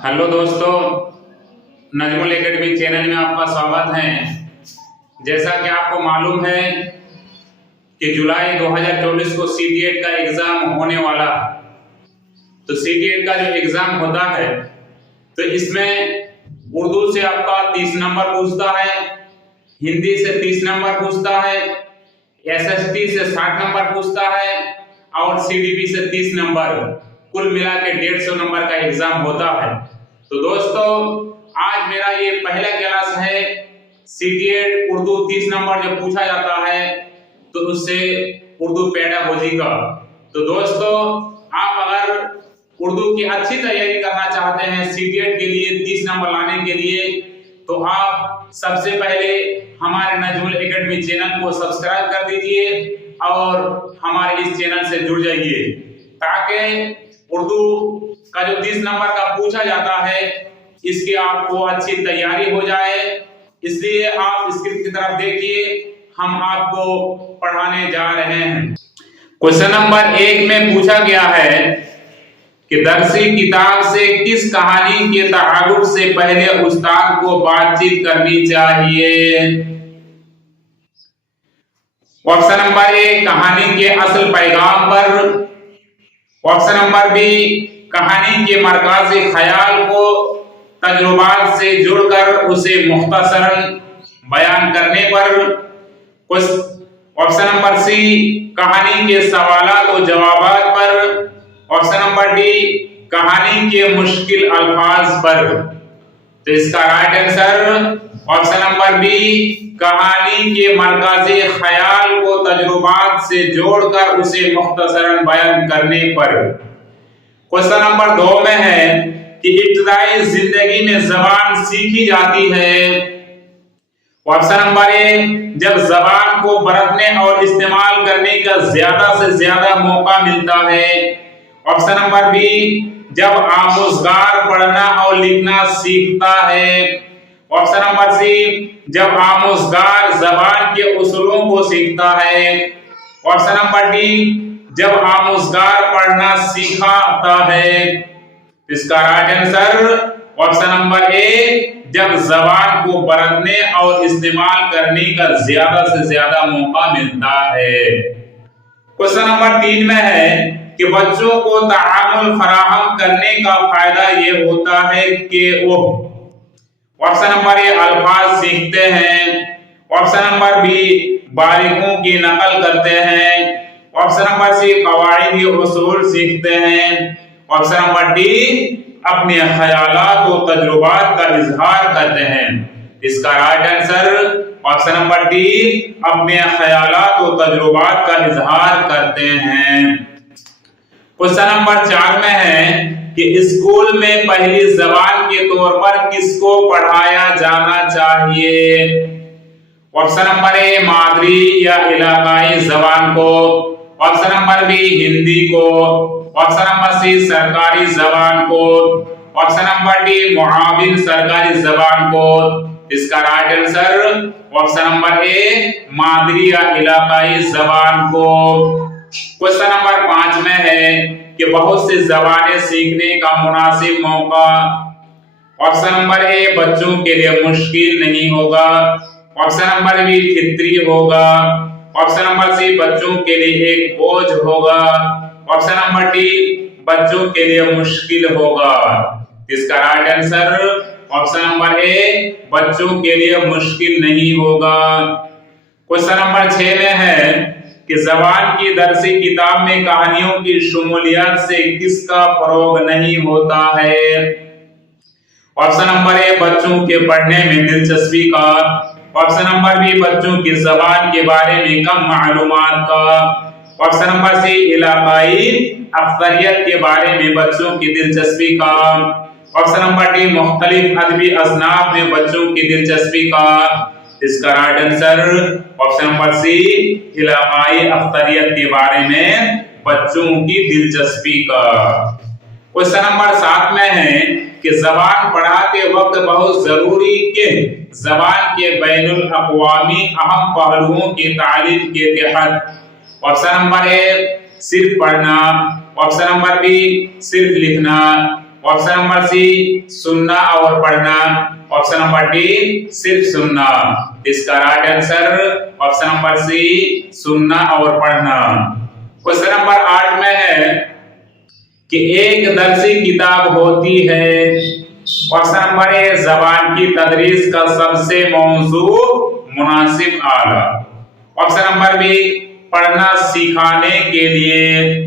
Hello दोस्तों, Najmul academy channel में आपका स्वागत है। जैसा कि आपको मालूम है कि जुलाई 2024 को सीटीएट का एग्ज़ाम होने वाला। तो सीटीएट का जो एग्ज़ाम होता है तो इसमें उर्दू से आपका 30 नंबर पूछता है, हिंदी से 30 नंबर पूछता है, एसएसटी से 60 नंबर पूछता है और सीडीपी से 30 नंबर, कुल मिला के 150 नंबर का एग्जाम होता है। तो दोस्तों, आज मेरा ये पहला क्लास है। सीटीएट उर्दू 30 नंबर जब पूछा जाता है तो उससे उर्दू पेडागोजी का। तो दोस्तों, आप अगर उर्दू की अच्छी तैयारी करना चाहते हैं सीटीएट के लिए 30 नंबर लाने के लिए, तो आप सबसे पहले हमारे नजमुल एकेडमी चैनल को सब्सक्राइब कर दीजिए और हमारे इस चैनल से जुड़ जाइए, ताकि उर्दू का जो 30 नंबर का पूछा जाता है इसकी आपको अच्छी तैयारी हो जाए। इसलिए आप स्क्रीन की तरफ देखिए, हम आपको पढ़ाने जा रहे हैं। क्वेश्चन नंबर 1 में पूछा गया है कि दरसी किताब से किस कहानी के तारुफ से पहले उस्ताद को बातचीत करनी चाहिए। ऑप्शन नंबर ए, कहानी के असल पैगाम पर। ऑप्शन नंबर बी, कहानी के मरकज़ी ख्याल को तजुर्बात से जुड़कर उसे मुख्तसरन बयान करने पर। ऑप्शन नंबर सी, कहानी के सवालात और जवाबात पर। ऑप्शन नंबर डी, कहानी के मुश्किल अल्फाज पर। तो इसका right answer option number B, कहानी के मरकज़ी ख्याल को तजुर्बात से जोड़कर उसे मुख्तसरन बयान करने पर। क्वेश्चन नंबर 2 में है कि इब्तिदाई जिंदगी में जबान सीखी जाती है। ऑप्शन नंबर ए, जब जबान को बरतने और इस्तेमाल करने का ज्यादा से ज्यादा मौका मिलता है। ऑप्शन नंबर बी, जब आमोजगार पढ़ना और लिखना सीखता है। ऑप्शन नंबर सी, जब आमोजगार जबान के उसूलों को सीखता है। ऑप्शन नंबर डी, जब आमोजगार पढ़ना सीखता है। इसका राइट आंसर ऑप्शन नंबर ए, जब जबान को बरतने और इस्तेमाल करने का ज्यादा से ज्यादा मौका मिलता है। क्वेश्चन नंबर 3 में है कि बच्चों को ताअम्मुल फराहम करने का फायदा ये होता है कि वो। ऑप्शन नंबर ए, अल्फाज सीखते हैं। ऑप्शन नंबर बी, बारीकों की नकल करते हैं। ऑप्शन नंबर सी, कवाइद उसूल सीखते हैं। ऑप्शन नंबर डी, अपने ख्यालात और तजुर्बात का इजहार करते हैं। इसका right answer option number D, अपने ख्यालात और तजुर्बात का इजहार करते हैं। क्वेश्चन नंबर 4 में है कि स्कूल में पहली जबान के तौर पर किसको पढ़ाया जाना चाहिए। ऑप्शन नंबर ए, मादरी या इलाकाई जबान को। ऑप्शन नंबर बी, हिंदी को। ऑप्शन नंबर सी, सरकारी जबान को। ऑप्शन नंबर डी, मुआविन सरकारी जबान को। इसका right answer option number A, मादरी या इलाकाई जबान को। क्वेश्चन नंबर 5 में है कि बहुत सी जबानें सीखने का मुनासिब मौका। ऑप्शन नंबर ए, बच्चों के लिए मुश्किल नहीं होगा। ऑप्शन नंबर बी, फित्री होगा। ऑप्शन नंबर सी, बच्चों के लिए एक बोझ होगा। ऑप्शन नंबर डी, बच्चों के लिए मुश्किल होगा। इसका राइट आंसर ऑप्शन नंबर ए, बच्चों के लिए मुश्किल नहीं होगा। क्वेश्चन नंबर 6 में है कि जबान की दरसी किताब में कहानियों की शुमूलियत से किसका फरोग नहीं होता है। ऑप्शन नंबर ए, बच्चों के पढ़ने में दिलचस्पी का। ऑप्शन नंबर बी, बच्चों की जबान के बारे में कम मालूमात का। ऑप्शन नंबर सी, इलाकाई अक्सरियत के बारे में बच्चों की दिलचस्पी का। ऑप्शन नंबर डी, मुख्तलिफ अदबी असनाफ में बच्चों की दिलचस्पी का। इसका right answer option number C, इलाकाई अक्सरियत के बारे में बच्चों की दिलचस्पी का। क्वेश्चन नंबर 7 में है कि जबान पढ़ाते वक्त बहुत जरूरी के जबान के बैनुल अक़वामी अहम पहलुओं की तालीम के तहत। ऑप्शन नंबर ए, सिर्फ पढ़ना। ऑप्शन नंबर बी, सिर्फ लिखना। ऑप्शन नंबर सी सुनना और पढ़ना, ऑप्शन नंबर डी सिर्फ सुनना। इसका right answer option number C सुनना और पढ़ना। क्वेश्चन नंबर 8 में है कि एक दर्सी किताब होती है। ऑप्शन नंबर ए जबान की तदरीस का सबसे मौजू मुनासिब आला, ऑप्शन नंबर बी पढ़ना सिखाने के लिए,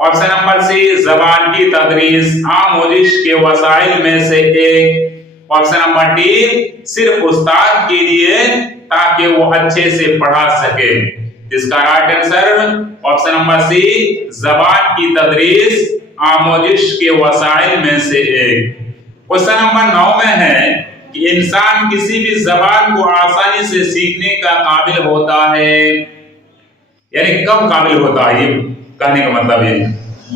ऑप्शन नंबर सी जबान की तदरीस आमोजिश के वसाइल में से एक, ऑप्शन नंबर डी सिर्फ उस्ताद के लिए ताकि वो अच्छे से पढ़ा सके। इसका right answer option number C जबान की तदरीस आमोजिश के वसाइल में से एक। क्वेश्चन नंबर 9 में है कि इंसान किसी भी जबान को आसानी से सीखने का काबिल होता है, यानी कब काबिल होता है, ये कहने का मतलब है।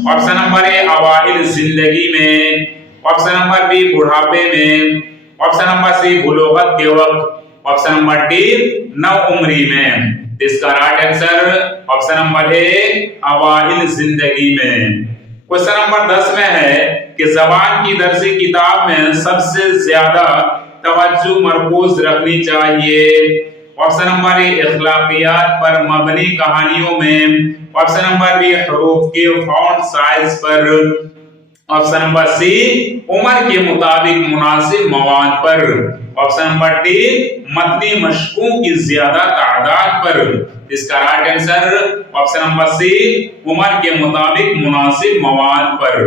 ऑप्शन नंबर ए अवाइल जिंदगी में, ऑप्शन नंबर बी बुढ़ापे में, ऑप्शन नंबर सी बुलूगत के वक्त, ऑप्शन नंबर डी नौउम्री में। इसका right answer option number A अवाइल जिंदगी में। क्वेश्चन नंबर 10 में है कि जबान की दरसी किताब में सबसे ज्यादा तवज्जो मरकूज रखनी चाहिए। ऑप्शन नंबर ए अखलाकियात पर मबनी कहानियों में, ऑप्शन नंबर बी हरूफ के फॉन्ट साइज पर, ऑप्शन नंबर सी उम्र के मुताबिक मुनासिब मवाद पर, ऑप्शन नंबर डी मतनी मशकों की ज्यादा तादाद पर। इसका right answer option number C उम्र के मुताबिक मुनासिब मवाद पर।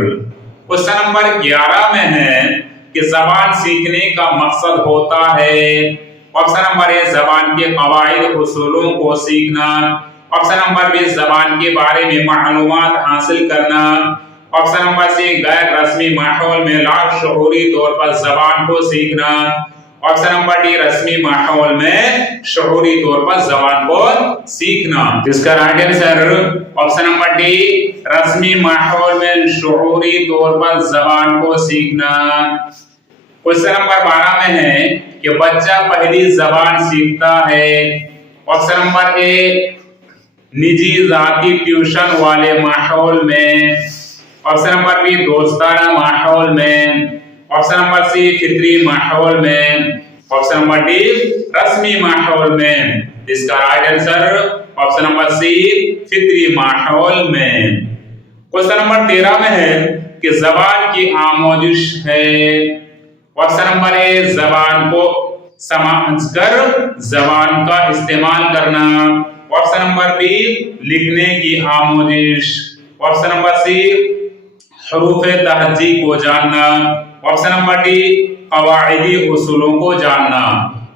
क्वेश्चन नंबर 11 में है कि जबान सीखने का मकसद होता है। ऑप्शन नंबर ए जबान के कवाइद उसूलों को सीखना, ऑप्शन नंबर बी जबान के बारे में मालूमात हासिल करना, ऑप्शन नंबर सी गैर रस्मी माहौल में लाशऊरी तौर पर जबान को सीखना, ऑप्शन नंबर डी रस्मी माहौल में शऊरी तौर पर जबान को सीखना। इसका right answer option number D रस्मी माहौल में शऊरी तौर पर जबान को सीखना। क्वेश्चन नंबर 12 में है कि बच्चा पहली जबान सीखता है। ऑप्शन नंबर ए निजी जाती ट्यूशन वाले माहौल में, ऑप्शन नंबर बी दोस्ताना माहौल में, ऑप्शन नंबर सी फितरी माहौल में, ऑप्शन नंबर डी रस्मी माहौल में। इसका right answer option number C फितरी माहौल में। क्वेश्चन नंबर 13 में है कि जबान की आमोजिश है। ऑप्शन नंबर ए जबान को समझकर जबान का इस्तेमाल करना, ऑप्शन नंबर बी लिखने की आमोजिश, ऑप्शन नंबर सी हरूफ तहज्जी को जानना, ऑप्शन नंबर डी कवाइदी उसूलों को जानना।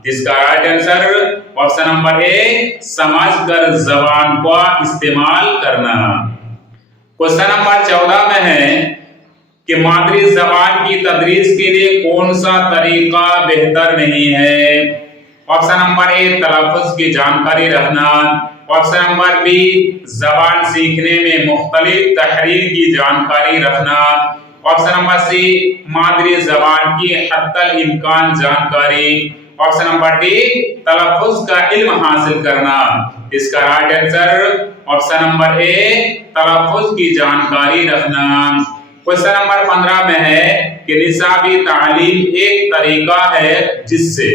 इसका राइट आंसर ऑप्शन नंबर ए समझकर जबान का इस्तेमाल करना। क्वेश्चन नंबर 14 में है कि मादरी जबान की तदरीस के लिए कौन सा तरीका बेहतर नहीं है। ऑप्शन नंबर ए तलफ़ुज़ की जानकारी रखना, ऑप्शन नंबर बी जबान सीखने में मुख्तलिफ तहरीर की जानकारी रखना, ऑप्शन नंबर सी मादरी जबान की हद्दल इम्कान जानकारी, ऑप्शन नंबर डी तलफ़ुज़ का इल्म हासिल करना। इसका right answer option number A तलफ़ुज़ की जानकारी रखना। क्वेश्चन नंबर 15 में है कि निसाबी तालीम एक तरीका है जिससे,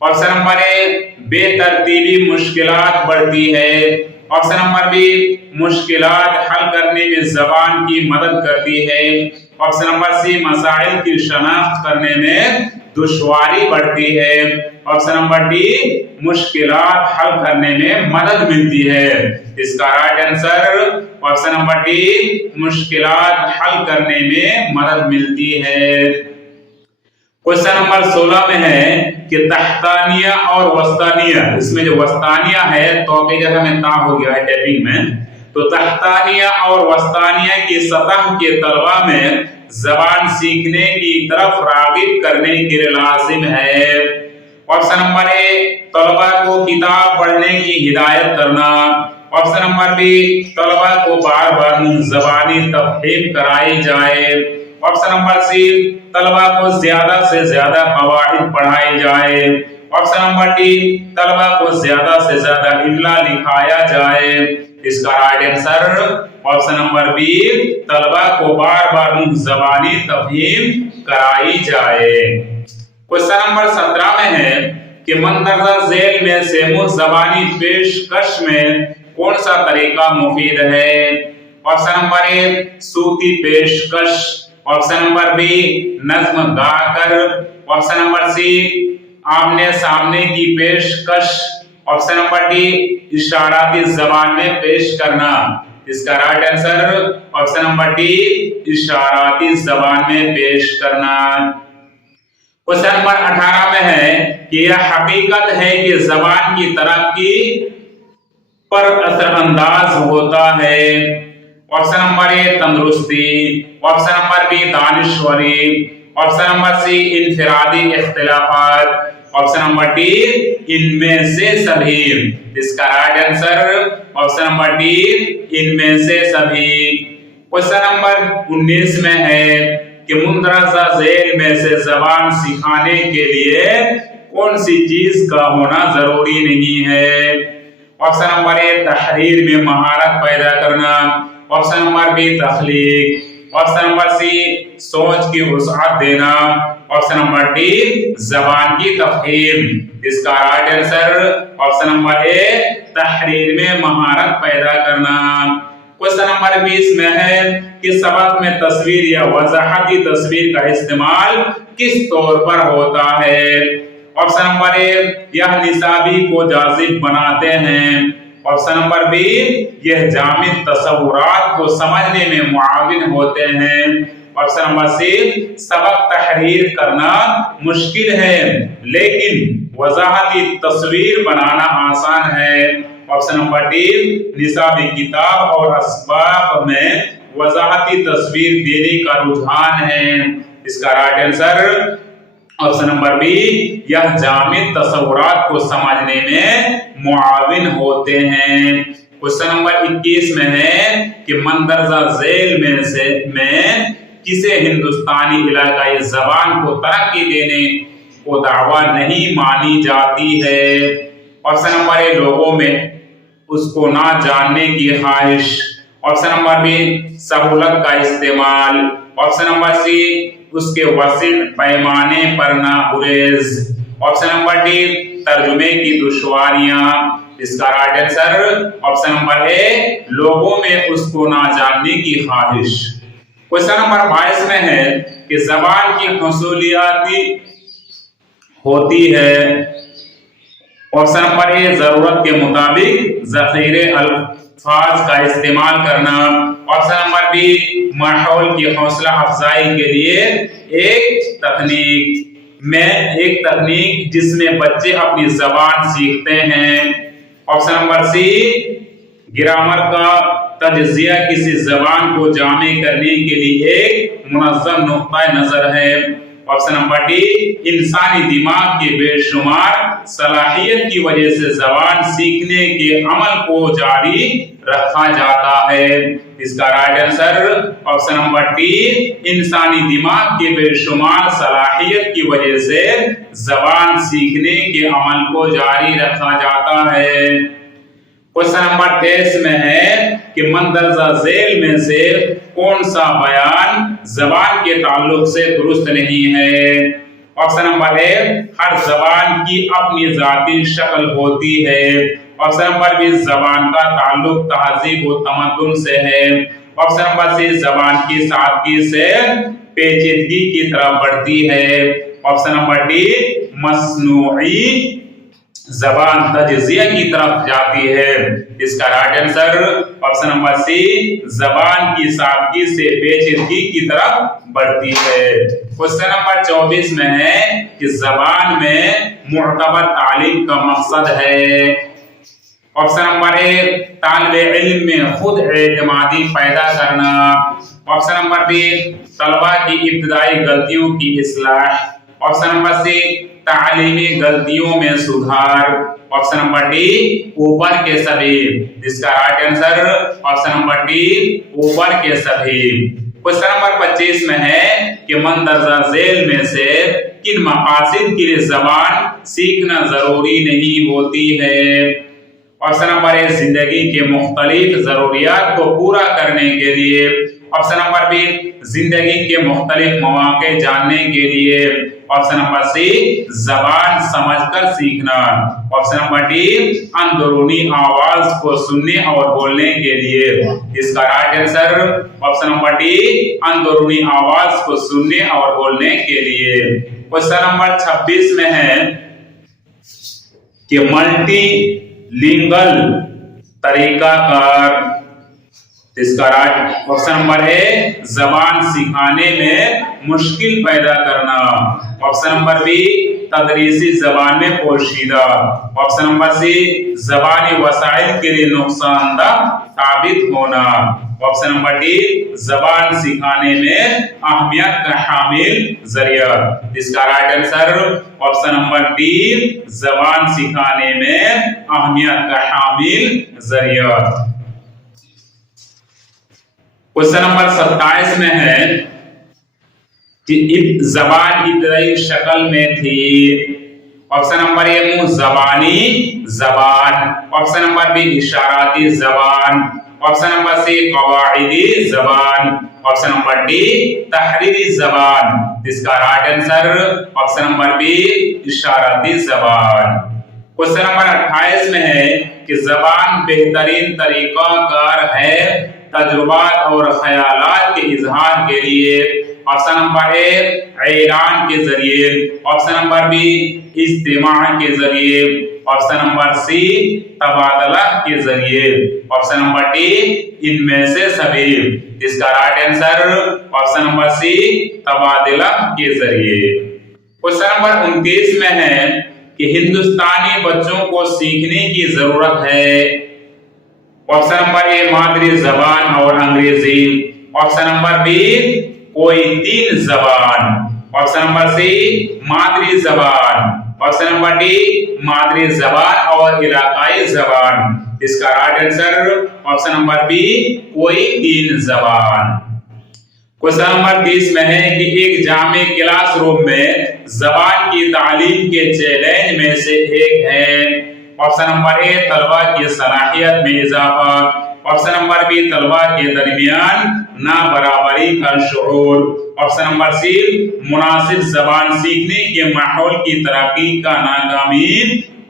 ऑप्शन नंबर ए बेतरतीबी मुश्किलात बढ़ती है, ऑप्शन नंबर बी मुश्किलात हल करने में जबान की मदद करती है, ऑप्शन नंबर सी मसाइल की शनाख्त करने में दुश्वारी बढ़ती है, ऑप्शन नंबर डी मुश्किलात हल करने में मदद मिलती है। इसका right answer option number D मुश्किलात हल करने में मदद मिलती है। क्वेश्चन नंबर 16 में है कि तहतानिया और वस्तानिया, इसमें जो वस्तानिया है तो की जगह में ता हो गया है टाइपिंग में, तो तहतानिया और वस्तानिया की सतह के तलबा में जबान सीखने की तरफ रागिब करने के लिए लाजिम है। ऑप्शन नंबर ए तलबा को किताब पढ़ने की हिदायत करना, ऑप्शन नंबर बी तलबा को बार बार जबानी तफहीम कराई जाए, ऑप्शन नंबर सी तलबा को ज्यादा से ज्यादा कवाइद पढ़ाई जाए, ऑप्शन नंबर डी तलबा को ज्यादा से ज्यादा इमला लिखाया जाए। इसका right answer option number B, तलबा को बार बार मुंहज़बानी तफहीम कराई जाए। क्वेश्चन नंबर 17 में है कि मंदरजा झेल में से मुंहज़बानी पेशकश में कौन सा तरीका मुफीद है? ऑप्शन नंबर ए, सूती पेशकश, ऑप्शन नंबर बी, नज्म गाकर, ऑप्शन नंबर सी, आमने सामने की पेशकश, ऑप्शन नंबर डी, इशाराती ज़बान में पेश करना। इसका right answer option number D, इशाराती ज़बान में पेश करना। क्वेश्चन नंबर 18 में है कि यह हकीकत है कि ज़बान की तरक्की पर असरअंदाज होता है। ऑप्शन नंबर ए, तंदुरुस्ती, ऑप्शन नंबर बी, दानिश्वरी, ऑप्शन नंबर सी, इनफिरादी इख्तिलाफात, ऑप्शन नंबर डी, इनमें से सभी। इसका right answer option number D, इनमें से सभी। क्वेश्चन नंबर 19 में है कि मुंदरजा झेल में से जबान सिखाने के लिए कौन सी चीज का होना जरूरी नहीं है? ऑप्शन नंबर ए, तहरीर में महारत पैदा करना, ऑप्शन नंबर बी, तख्लीक, ऑप्शन नंबर सी, सोच की वुसअत देना, ऑप्शन नंबर डी, जबान की तफहीम। इसका राइट आंसर ऑप्शन नंबर ए, तहरीर में महारत पैदा करना। क्वेश्चन नंबर 20 में है कि सबक में तस्वीर या वजाहती तस्वीर का इस्तेमाल किस तौर पर होता है? ऑप्शन नंबर ए, यह निसाबी को जाजिब बनाते हैं, ऑप्शन नंबर बी, यह जामिद तसव्वुरात को समझने में मुआविन होते हैं, ऑप्शन नंबर सी, सबक तहरीर करना मुश्किल है लेकिन वजाहती तस्वीर बनाना आसान है, ऑप्शन नंबर डी, निसाबी किताब और असबाब में वजाहती तस्वीर देने का रुझान है। इसका right answer option number B, यह जामिद तसव्वुरात को समझने में मुआविन होते हैं। क्वेश्चन नंबर 21 में है कि मंदरजा झेल में किसे हिंदुस्तानी इलाकाई जबान को तरक्की देने को दावा नहीं मानी जाती है? ऑप्शन नंबर ए, लोगों में उसको ना जानने की ख्वाहिश, ऑप्शन नंबर बी, सहूलत का इस्तेमाल, ऑप्शन नंबर सी, उसके वसील पैमाने पर ना गुरेज, ऑप्शन नंबर डी, तर्जुमे की दुश्वारियां। इसका राइट आंसर ऑप्शन नंबर ए, लोगों में उसको ना जानने की ख्वाहिश। क्वेश्चन नंबर 22 में है कि जबान की हुसूलियाती होती है। ऑप्शन नंबर ए, जरूरत के मुताबिक ज़ख़ीरे अल्फाज का इस्तेमाल करना, ऑप्शन नंबर बी, माहौल की हौसला अफजाई के लिए एक तकनीक जिसमें बच्चे अपनी जबान सीखते हैं, ऑप्शन नंबर सी, ग्रामर का तज्जिया किसी जबान को जामे करने के लिए एक मुनज़्ज़म नुक्ता नजर है, ऑप्शन नंबर डी, इंसानी दिमाग की बेशुमार सलाहियत की वजह से जबान सीखने के अमल को जारी रखा जाता है। इसका right answer option number D, इंसानी दिमाग की बेशुमार सलाहियत की वजह से जबान सीखने के अमल को जारी रखा जाता है। क्वेश्चन नंबर 23 में है कि मंदरजा झेल में से कौन सा बयान जबान के ताल्लुक से दुरुस्त नहीं है? ऑप्शन नंबर ए, हर जबान की अपनी जाती शक्ल होती है, ऑप्शन नंबर बी, जबान का ताल्लुक तहजीब व तमद्दुन से है, ऑप्शन नंबर सी, जबान की सादगी से पेचीदगी की तरफ बढ़ती है, ऑप्शन नंबर डी, मसनूई जबान तज्जिया की तरफ जाती है। इसका right answer option number C, जबान की सादगी से पेचीदगी की तरफ बढ़ती है। क्वेश्चन नंबर 24 में है कि जबान में मुअतबर तालीम का मकसद है। ऑप्शन नंबर ए, तालिबे इल्म में खुद एतमादी पैदा करना, ऑप्शन नंबर बी, तलबा की इब्तिदाई गलतियों की इस्लाह, ऑप्शन नंबर सी, तालीमी गलतियों में सुधार, ऑप्शन नंबर डी, ऊपर के सभी। इसका right answer option number D, ऊपर के सभी। क्वेश्चन नंबर 25 में है कि मंदरजा झेल में से किन मकासिद के लिए जबान सीखना जरूरी नहीं होती है? ऑप्शन नंबर ए जिंदगी के मुख्तलिफ जरूरियात को पूरा करने के लिए। ऑप्शन नंबर बी जिंदगी के मुख्तलिफ मौके जानने के लिए। ऑप्शन नंबर सी जबान समझकर सीखना। ऑप्शन नंबर डी अंदरूनी आवाज को सुनने और बोलने के लिए। इसका right answer option number D अंदरूनी आवाज को सुनने और बोलने के लिए। क्वेश्चन नंबर 26 में है कि मल्टी लिंगल तरीकाकार। इसका राइट ऑप्शन नंबर है जबान सिखाने में मुश्किल पैदा करना। ऑप्शन नंबर बी तदरीसी जबान में पोशीदा। ऑप्शन नंबर सी जबानी वसाइल के लिए नुकसानदाह साबित होना। ऑप्शन नंबर डी जबान सिखाने में अहमियत का हामिल जरिया। इसका right answer option number D जबान सिखाने में अहमियत का हामिल जरिया। क्वेश्चन नंबर 27 में है कि जबान इब्तदाई शक्ल में थी। ऑप्शन नंबर ए मुंह जबानी जबान। ऑप्शन नंबर बी इशाराती जबान। ऑप्शन नंबर सी कवाइदी जबान। ऑप्शन नंबर डी तहरीरी जबान। इसका right answer option number B इशाराती जबान। क्वेश्चन नंबर 28 में है कि जबान बेहतरीन तरीकाकार है तजुर्बात और ख्यालात के इजहार के लिए। ऑप्शन नंबर ए ऐलान के जरिए। ऑप्शन नंबर बी इस्तिमा के जरिए। ऑप्शन नंबर सी तबादला के जरिए। ऑप्शन नंबर डी इनमें से सभी। इसका right answer option number C तबादला के जरिए। क्वेश्चन नंबर 29 में है कि हिंदुस्तानी बच्चों को सीखने की जरूरत है। ऑप्शन नंबर ए मादरी जबान और अंग्रेजी। ऑप्शन नंबर बी कोई 3 जबान। ऑप्शन नंबर सी मादरी जबान। ऑप्शन नंबर डी मादरी जबान और इलाकाई जबान। इसका right answer option number B कोई 3 जबान। क्वेश्चन नंबर 30 में है कि एक जामे क्लासरूम में जबान की तालीम के चैलेंज में से एक है। ऑप्शन नंबर ए तलबा की सलाहियत में इजाफा। ऑप्शन नंबर बी तलबा के दरमियान ना बराबरी का शऊर। ऑप्शन नंबर सी मुनासिब जबान सीखने के माहौल की तरक्की का नाकामी।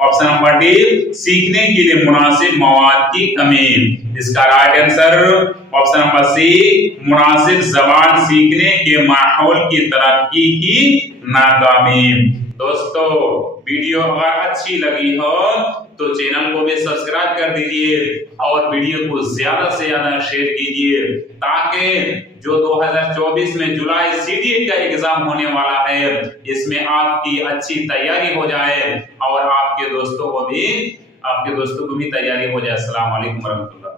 ऑप्शन नंबर डी सीखने के लिए मुनासिब मवाद की कमी। इसका right answer option number C मुनासिब जबान सीखने के माहौल की तरक्की की नाकामी। दोस्तों वीडियो अगर अच्छी लगी हो तो चैनल को भी सब्सक्राइब कर दीजिए और वीडियो को ज्यादा से ज्यादा शेयर कीजिए ताकि जो 2024 में जुलाई सीडीएट का एग्जाम होने वाला है इसमें आपकी अच्छी तैयारी हो जाए और आपके दोस्तों को भी तैयारी हो जाए। अस्सलाम वालेकुम रहमतुल्लाह।